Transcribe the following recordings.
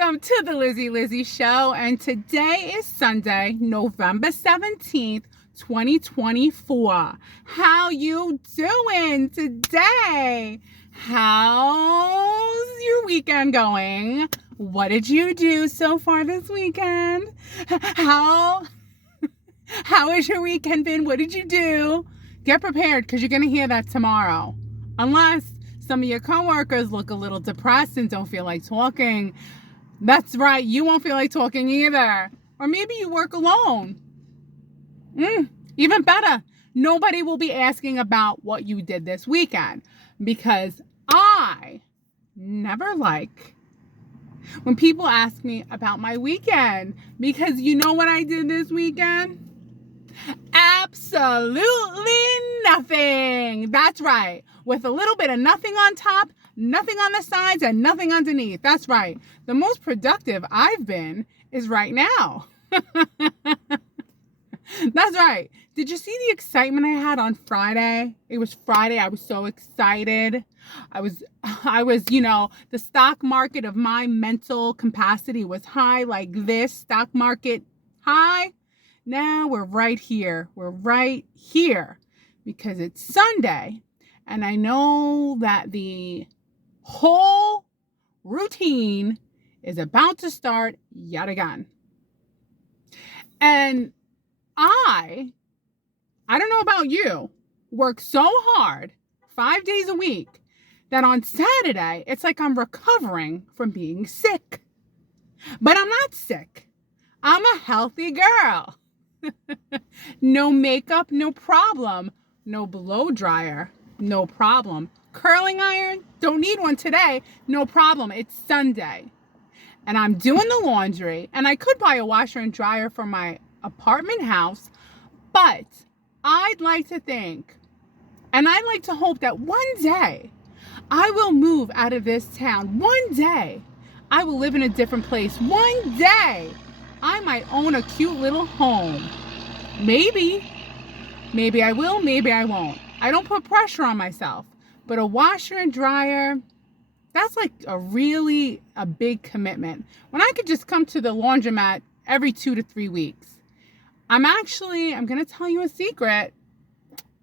Welcome to the Lizzie Show, and today is Sunday, November 17th, 2024. How you doing today? How's your weekend going? What did you do so far this weekend? How has your weekend been? What did you do? Get prepared because you're going to hear that tomorrow. Unless some of your coworkers look a little depressed and don't feel like talking. That's right, you won't feel like talking either. Or maybe you work alone. Even better, nobody will be asking about what you did this weekend, because I never like when people ask me about my weekend, because you know what I did this weekend? Absolutely nothing. That's right. With a little bit of nothing on top, nothing on the sides, and nothing underneath. That's right. The most productive I've been is right now. That's right. Did you see the excitement I had on Friday? It was Friday. I was so excited. I was, the stock market of my mental capacity was high, like this stock market high. Now we're right here. We're right here because it's Sunday, and I know that the whole routine is about to start yet again. And I don't know about you, work so hard 5 days a week that on Saturday, it's like I'm recovering from being sick. But I'm not sick. I'm a healthy girl. No makeup, no problem. No blow dryer, no problem. Curling iron, don't need one today, no problem. It's Sunday. And I'm doing the laundry, and I could buy a washer and dryer for my apartment house, but I'd like to think, and I'd like to hope that one day I will move out of this town. One day I will live in a different place. One day I might own a cute little home. Maybe I will, maybe I won't. I don't put pressure on myself, but a washer and dryer, that's like a big commitment. When I could just come to the laundromat every 2 to 3 weeks. I'm going to tell you a secret.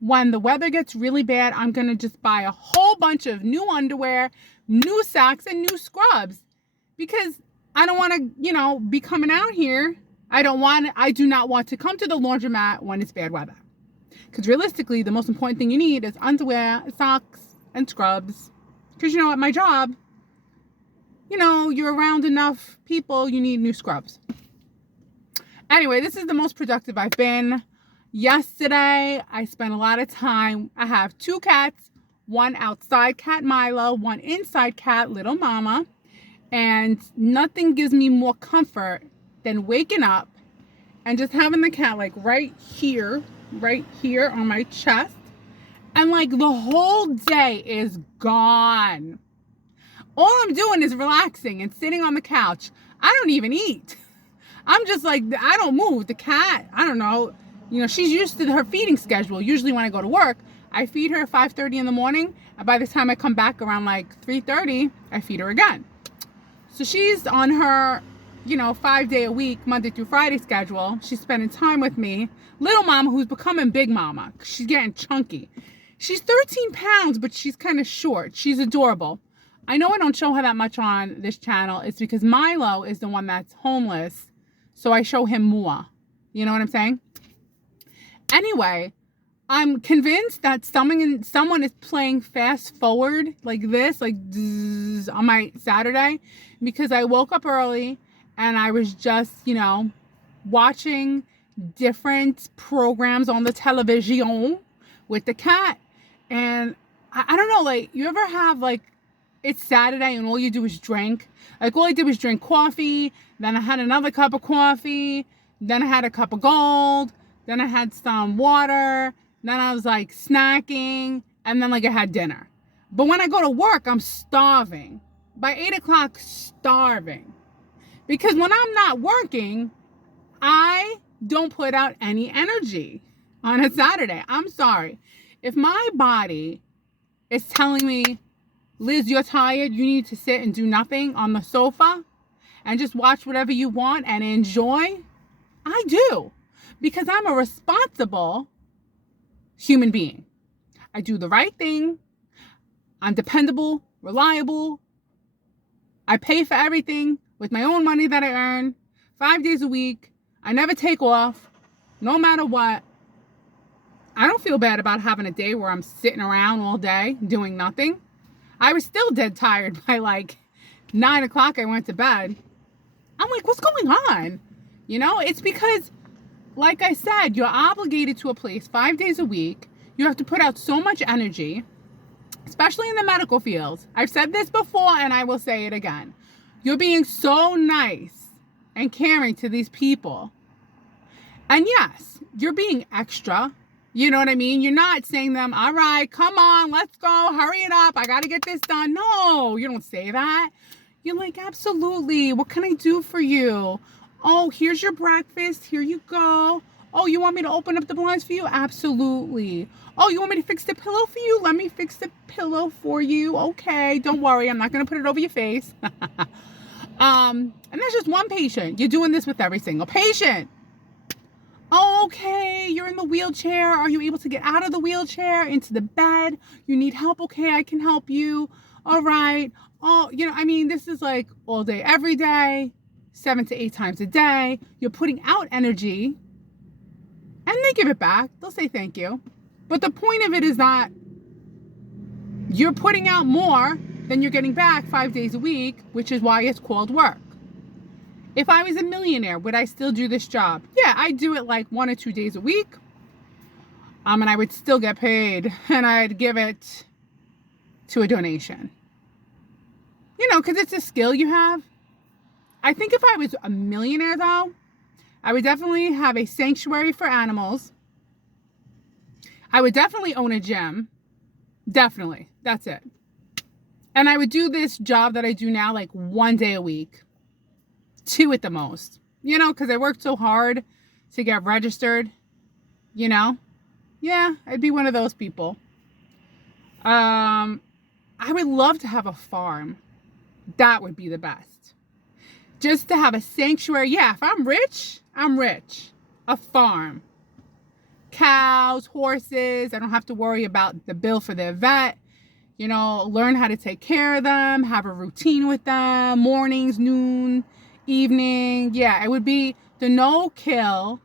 When the weather gets really bad, I'm going to just buy a whole bunch of new underwear, new socks, and new scrubs, because I don't want to, be coming out here. I do not want to come to the laundromat when it's bad weather. Because realistically, the most important thing you need is underwear, socks, and scrubs. Because at my job, you're around enough people, you need new scrubs. Anyway, this is the most productive I've been. Yesterday, I spent a lot of time. I have 2 cats, one outside cat, Milo, one inside cat, Little Mama. And nothing gives me more comfort than waking up and just having the cat like right here on my chest. And like the whole day is gone. All I'm doing is relaxing and sitting on the couch. I don't even eat. I'm just like, I don't move. The cat, I don't know. She's used to her feeding schedule. Usually when I go to work, I feed her at 5:30 in the morning. And by the time I come back around like 3:30, I feed her again. So she's on her, 5-day a week, Monday through Friday schedule. She's spending time with me. Little Mama, who's becoming Big Mama. She's getting chunky. She's 13 pounds, but she's kind of short. She's adorable. I know I don't show her that much on this channel. It's because Milo is the one that's homeless. So I show him more. You know what I'm saying? Anyway, I'm convinced that someone is playing fast forward like this, like zzz, on my Saturday, because I woke up early and I was just, watching different programs on the television with the cat. And I don't know, like, you ever have like, it's Saturday and all you do is drink? Like, all I did was drink coffee, then I had another cup of coffee, then I had a cup of gold, then I had some water, then I was like snacking, and then like I had dinner. But when I go to work, I'm starving. By 8 o'clock, starving. Because when I'm not working, I don't put out any energy on a Saturday. I'm sorry. If my body is telling me, Liz, you're tired, you need to sit and do nothing on the sofa, and just watch whatever you want and enjoy? I do, because I'm a responsible human being. I do the right thing. I'm dependable, reliable. I pay for everything with my own money that I earn 5 days a week. I never take off, no matter what. I don't feel bad about having a day where I'm sitting around all day doing nothing. I was still dead tired by like 9 o'clock. I went to bed. I'm like, what's going on? You know, it's because, like I said, you're obligated to a place 5 days a week. You have to put out so much energy, especially in the medical field. I've said this before and I will say it again. You're being so nice and caring to these people. And yes, you're being extra. You know what I mean? You're not saying to them, all right, come on, let's go, hurry it up, I got to get this done. No, you don't say that. You're like, absolutely, what can I do for you? Oh, here's your breakfast, here you go. Oh, you want me to open up the blinds for you? Absolutely. Oh, you want me to fix the pillow for you? Let me fix the pillow for you. Okay, don't worry, I'm not going to put it over your face. And that's just one patient. You're doing this with every single patient. Oh, okay, you're in the wheelchair. Are you able to get out of the wheelchair into the bed? You need help? Okay, I can help you. All right. Oh, you know, I mean, this is like all day, every day, 7 to 8 times a day. You're putting out energy and they give it back. They'll say thank you. But the point of it is that you're putting out more than you're getting back 5 days a week, which is why it's called work. If I was a millionaire, would I still do this job? Yeah, I'd do it like 1 or 2 days a week. And I would still get paid. And I'd give it to a donation. You know, because it's a skill you have. I think if I was a millionaire, though, I would definitely have a sanctuary for animals. I would definitely own a gym. Definitely. That's it. And I would do this job that I do now like 1 day a week. 2 at the most, you know, because I worked so hard to get registered, you know. Yeah, I'd be one of those people. I would love to have a farm. That would be the best. Just to have a sanctuary. Yeah, if I'm rich, I'm rich. A farm. Cows, horses. I don't have to worry about the bill for their vet. You know, learn how to take care of them, have a routine with them, mornings, noon, evening. Yeah, it would be the no-kill,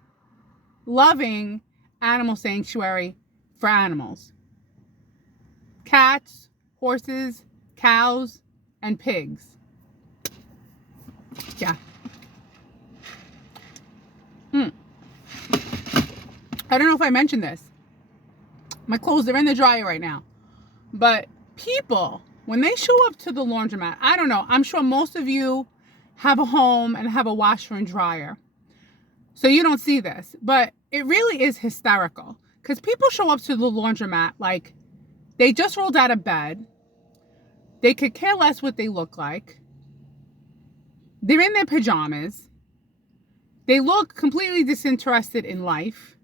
loving animal sanctuary for animals. Cats, horses, cows, and pigs. Yeah. I don't know if I mentioned this. My clothes are in the dryer right now. But people, when they show up to the laundromat, I don't know, I'm sure most of you have a home and have a washer and dryer. So you don't see this, but it really is hysterical because people show up to the laundromat like they just rolled out of bed. They could care less what they look like. They're in their pajamas. They look completely disinterested in life.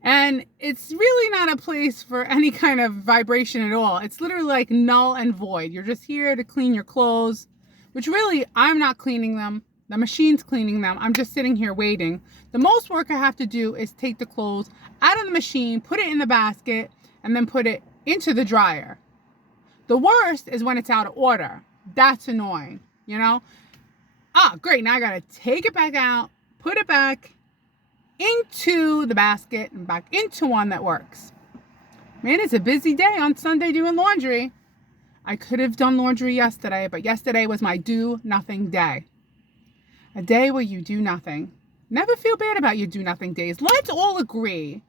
And it's really not a place for any kind of vibration at all. It's literally like null and void. You're just here to clean your clothes, which really, I'm not cleaning them. The machine's cleaning them. I'm just sitting here waiting. The most work I have to do is take the clothes out of the machine, put it in the basket, and then put it into the dryer. The worst is when it's out of order. That's annoying, you know? Ah, great. Now I got to take it back out, put it back into the basket and back into one that works. Man, it's a busy day on Sunday doing laundry. I could have done laundry yesterday, but yesterday was my do nothing day. A day where you do nothing. Never feel bad about your do nothing days. Let's all agree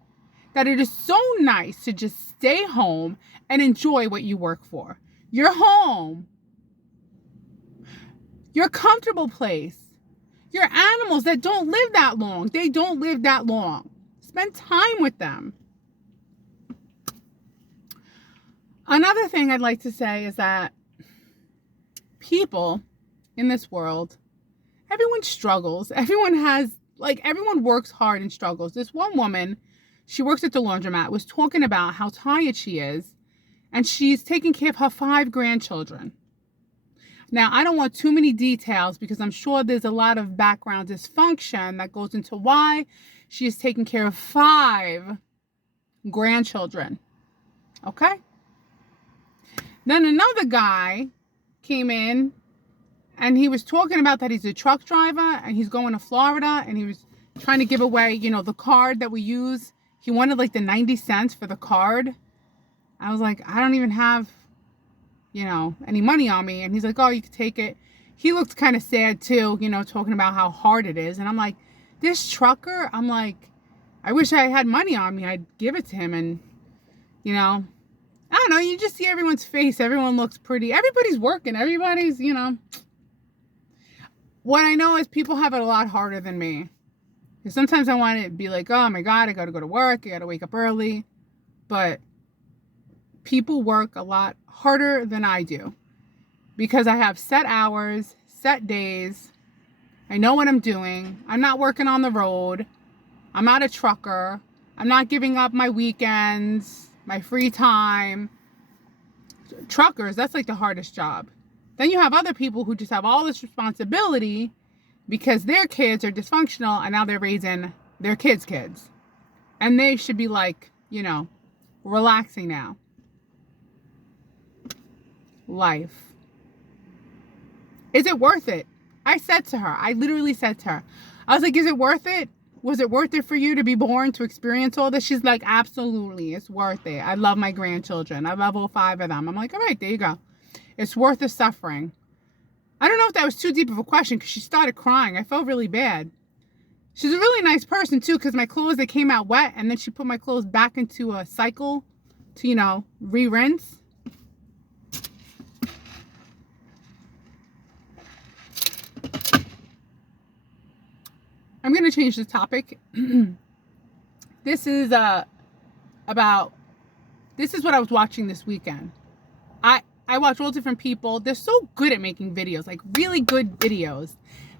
that it is so nice to just stay home and enjoy what you work for. Your home. Your comfortable place. Your animals that don't live that long. They don't live that long. Spend time with them. Another thing I'd like to say is that people in this world, everyone struggles. Everyone works hard and struggles. This one woman, she works at the laundromat, was talking about how tired she is, and she's taking care of her 5 grandchildren. Now, I don't want too many details because I'm sure there's a lot of background dysfunction that goes into why she is taking care of 5 grandchildren. Okay? Then another guy came in and he was talking about that he's a truck driver and he's going to Florida and he was trying to give away, the card that we use. He wanted like the 90 cents for the card. I was like, I don't even have, any money on me. And he's like, oh, you can take it. He looked kind of sad too, talking about how hard it is. And I'm like, this trucker, I'm like, I wish I had money on me. I'd give it to him. And, I don't know. You just see everyone's face. Everyone looks pretty. Everybody's working. Everybody's, What I know is people have it a lot harder than me. Because sometimes I want to be like, oh my God, I got to go to work. I got to wake up early. But people work a lot harder than I do. Because I have set hours, set days. I know what I'm doing. I'm not working on the road. I'm not a trucker. I'm not giving up my weekends, my free time. Truckers, that's like the hardest job. Then you have other people who just have all this responsibility because their kids are dysfunctional and now they're raising their kids' kids. And they should be like, relaxing now. Life. Is it worth it? I said to her, I literally said to her, I was like, is it worth it? Was it worth it for you to be born to experience all this? She's like, absolutely, it's worth it. I love my grandchildren. I love all 5 of them. I'm like, all right, there you go. It's worth the suffering. I don't know if that was too deep of a question because she started crying. I felt really bad. She's a really nice person too because my clothes, they came out wet and then she put my clothes back into a cycle to, re-rinse. I'm going to change the topic. This is what I was watching this weekend. I watch all different people. They're so good at making videos, like really good videos.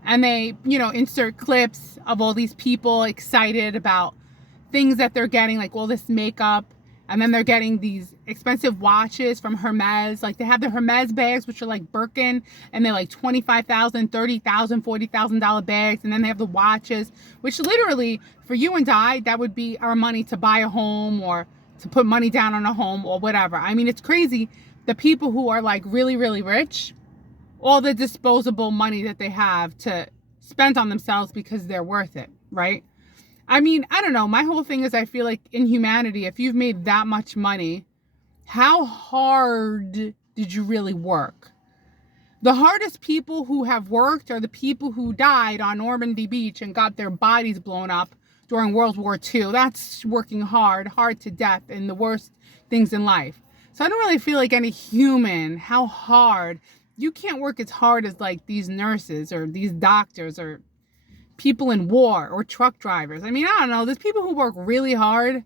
And they, insert clips of all these people excited about things that they're getting, like all this makeup. And then they're getting these expensive watches from Hermes. Like they have the Hermes bags, which are like Birkin, and they're like $25,000, $30,000, $40,000 bags. And then they have the watches, which literally for you and I, that would be our money to buy a home or to put money down on a home or whatever. I mean, it's crazy. The people who are like really, really rich, all the disposable money that they have to spend on themselves because they're worth it, right? I mean, I don't know. My whole thing is I feel like in humanity, if you've made that much money, how hard did you really work? The hardest people who have worked are the people who died on Normandy Beach and got their bodies blown up during World War II. That's working hard to death in the worst things in life. So I don't really feel like any human, how hard. You can't work as hard as like these nurses or these doctors or people in war or truck drivers. I mean, I don't know. There's people who work really hard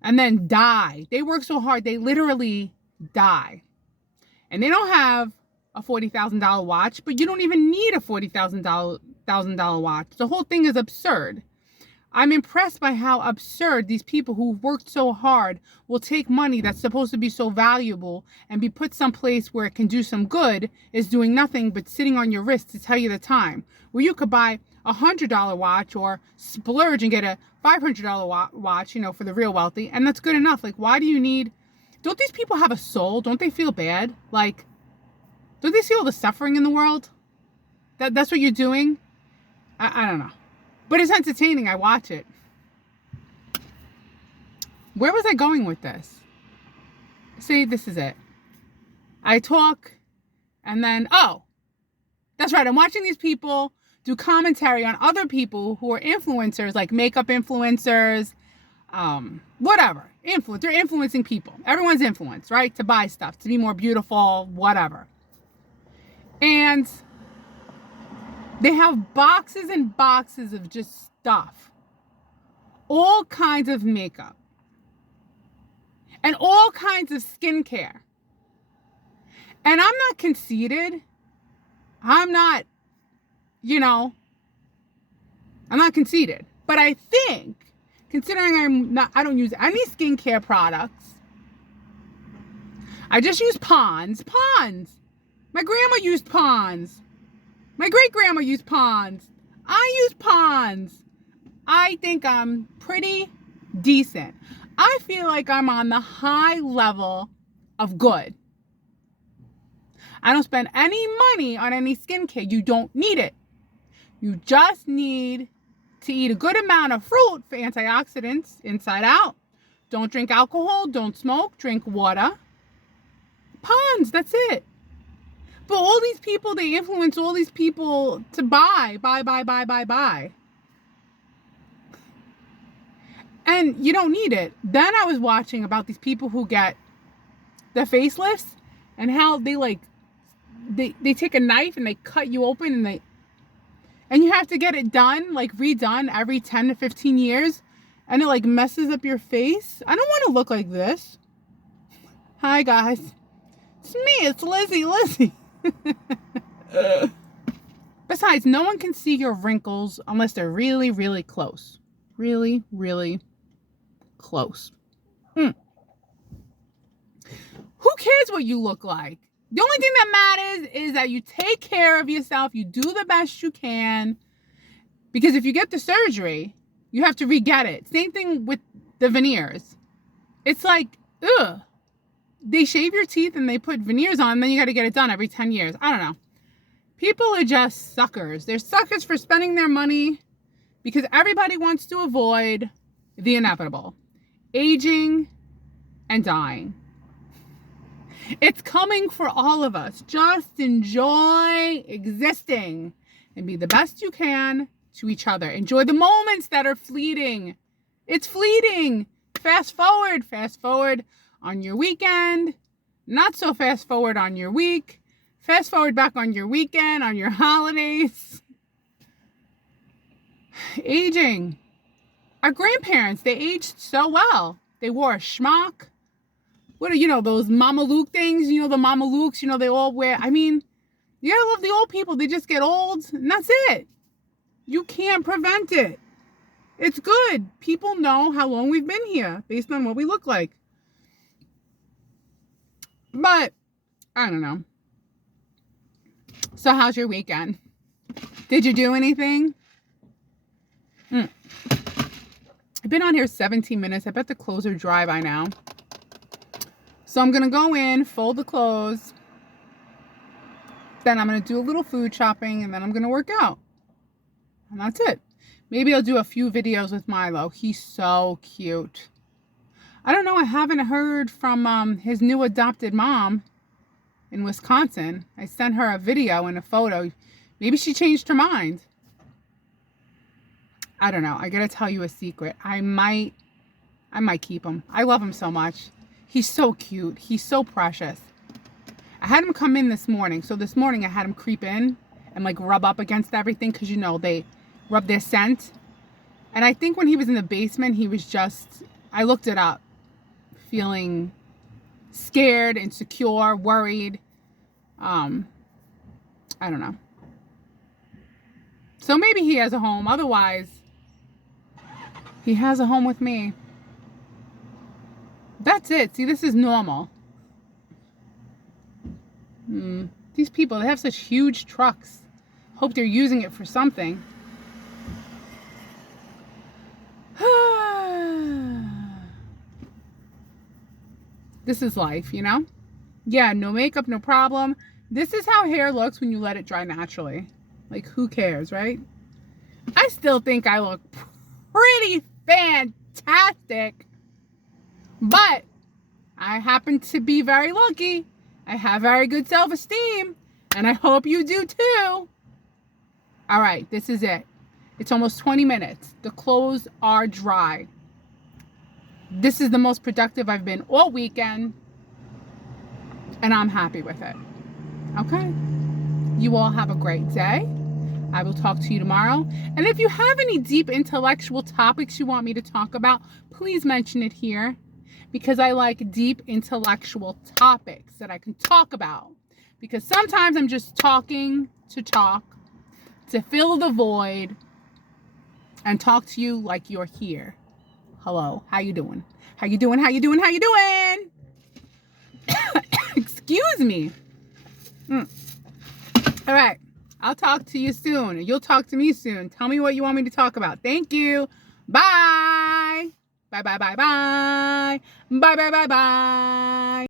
and then die. They work so hard, they literally die. And they don't have a $40,000 watch, but you don't even need a $40,000 watch. The whole thing is absurd. I'm impressed by how absurd these people who've worked so hard will take money that's supposed to be so valuable and be put someplace where it can do some good is doing nothing but sitting on your wrist to tell you the time. Where you could buy a $100 watch or splurge and get a $500 watch, for the real wealthy, and that's good enough. Like, why do you need... Don't these people have a soul? Don't they feel bad? Like, don't they see all the suffering in the world? That's what you're doing? I don't know. But it's entertaining. I watch it. Where was I going with this? See, this is it. I talk and then, that's right. I'm watching these people do commentary on other people who are influencers, like makeup influencers, whatever. They're influencing people. Everyone's influenced, right? To buy stuff, to be more beautiful, whatever. And they have boxes and boxes of just stuff. All kinds of makeup. And all kinds of skincare. And I'm not conceited. I'm not conceited. But I think, considering I don't use any skincare products. I just use Pond's. My grandma used Pond's. My great-grandma used Pond's. I use Pond's. I think I'm pretty decent. I feel like I'm on the high level of good. I don't spend any money on any skincare. You don't need it. You just need to eat a good amount of fruit for antioxidants inside out. Don't drink alcohol. Don't smoke. Drink water. Pond's, that's it. But all these people, they influence all these people to buy. And you don't need it. Then I was watching about these people who get the facelifts and how they take a knife and they cut you open and you have to get it done, like redone every 10 to 15 years. And it like messes up your face. I don't want to look like this. Hi guys. It's me, it's Lizzie. Besides, no one can see your wrinkles unless they're really, really close. Really, really close. Who cares what you look like? The only thing that matters is that you take care of yourself. You do the best you can. Because if you get the surgery, you have to re-get it. Same thing with the veneers. It's like, ugh. They shave your teeth and they put veneers on, and then you got to get it done every 10 years. I don't know. People are just suckers. They're suckers for spending their money because everybody wants to avoid the inevitable. Aging and dying. It's coming for all of us. Just enjoy existing and be the best you can to each other. Enjoy the moments that are fleeting. It's fleeting. Fast forward on your weekend. Not so fast forward on your week. Fast forward back on your weekend, on your holidays. Aging. Our grandparents, they aged so well. They wore a schmuck. What are, those Mama Luke things? The Mama Lukes, they all wear. I mean, you gotta love the old people. They just get old, and that's it. You can't prevent it. It's good. People know how long we've been here based on what we look like. But, I don't know. So, how's your weekend? Did you do anything? I've been on here 17 minutes. I bet the clothes are dry by now. So I'm going to go in, fold the clothes. Then I'm going to do a little food shopping, and then I'm going to work out. And that's it. Maybe I'll do a few videos with Milo. He's so cute. I don't know. I haven't heard from his new adopted mom in Wisconsin. I sent her a video and a photo. Maybe she changed her mind. I don't know. I got to tell you a secret. I might keep him. I love him so much. He's so cute. He's so precious. I had him come in this morning. So this morning I had him creep in and rub up against everything because, they rub their scent. And I think when he was in the basement, he was I looked it up, feeling scared, insecure, worried. I don't know. So maybe he has a home. Otherwise, he has a home with me. That's it. See, this is normal. These people, they have such huge trucks. Hope they're using it for something. This is life, Yeah, no makeup, no problem. This is how hair looks when you let it dry naturally. Who cares, right? I still think I look pretty fantastic. But I happen to be very lucky. I have very good self-esteem. And I hope you do too. All right, this is it. It's almost 20 minutes. The clothes are dry. This is the most productive I've been all weekend. And I'm happy with it. Okay? You all have a great day. I will talk to you tomorrow. And if you have any deep intellectual topics you want me to talk about, please mention it here. Because I like deep intellectual topics that I can talk about. Because sometimes I'm just talking to talk, to fill the void, and talk to you like you're here. Hello, how you doing? How you doing? How you doing? How you doing? Excuse me. All right. I'll talk to you soon. You'll talk to me soon. Tell me what you want me to talk about. Thank you. Bye. Bye, bye, bye, bye. Bye, bye, bye, bye.